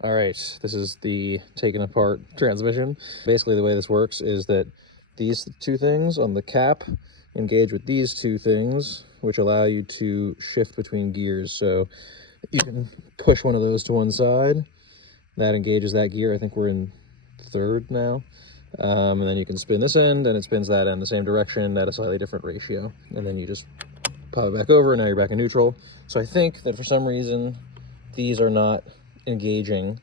All right, this is the taken apart transmission. Basically the way this works is that these two things on the cap engage with these two things, which allow you to shift between gears. So you can push one of those to one side, that engages that gear. I think we're in third now. And then you can spin this end and it spins that end the same direction at a slightly different ratio. And then you just pop it back over and now you're back in neutral. So I think that for some reason, these are not engaging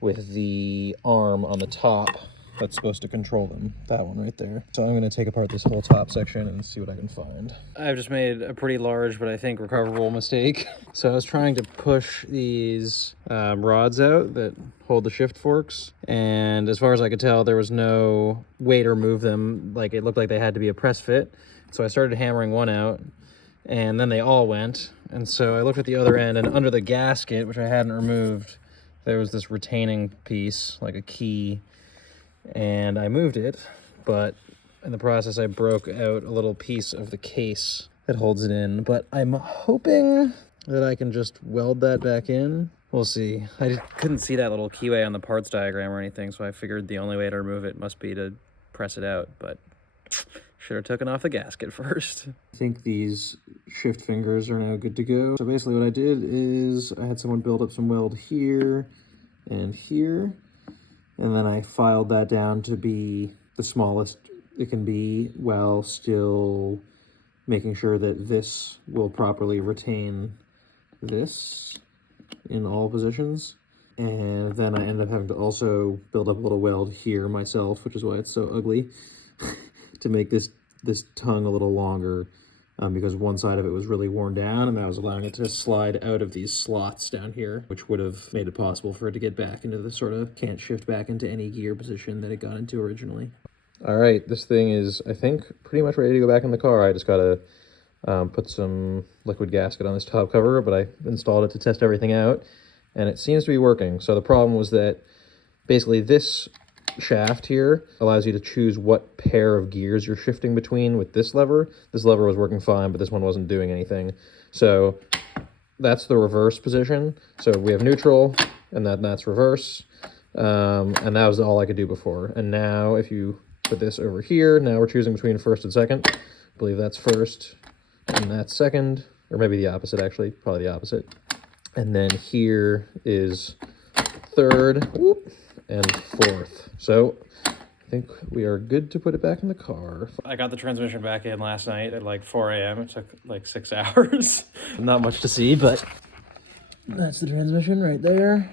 with the arm on the top that's supposed to control them. That one right there. So I'm going to take apart this whole top section and see what I can find. I've just made a pretty large, but I think recoverable mistake. So I was trying to push these rods out that hold the shift forks. And as far as I could tell, there was no way to remove them. Like, it looked like they had to be a press fit. So I started hammering one out and then they all went. And so I looked at the other end, and under the gasket, which I hadn't removed, there was this retaining piece, like a key, and I moved it, but in the process I broke out a little piece of the case that holds it in. But I'm hoping that I can just weld that back in. We'll see. I couldn't see that little keyway on the parts diagram or anything, so I figured the only way to remove it must be to press it out, but should have taken off the gasket first. I think these shift fingers are now good to go. So basically what I did is I had someone build up some weld here and here, and then I filed that down to be the smallest it can be while still making sure that this will properly retain this in all positions. And then I ended up having to also build up a little weld here myself, which is why it's so ugly, to make this tongue a little longer, because one side of it was really worn down, and that was allowing it to slide out of these slots down here, which would have made it possible for it to get back into the sort of can't shift back into any gear position that it got into originally. All right, this thing is, I think, pretty much ready to go back in the car. I just gotta put some liquid gasket on this top cover, but I installed it to test everything out, and it seems to be working. So the problem was that basically this shaft here allows you to choose what pair of gears you're shifting between with this lever. This lever was working fine, but this one wasn't doing anything. So that's the reverse position. So we have neutral, and that's reverse. And that was all I could do before. And now if you put this over here, now we're choosing between first and second. I believe that's first, and that's second, or maybe the opposite actually, probably the opposite. And then here is third, and fourth. So I think we are good to put it back in the car. I got the transmission back in last night at like 4 a.m. It took like 6 hours. Not much to see, but that's the transmission right there.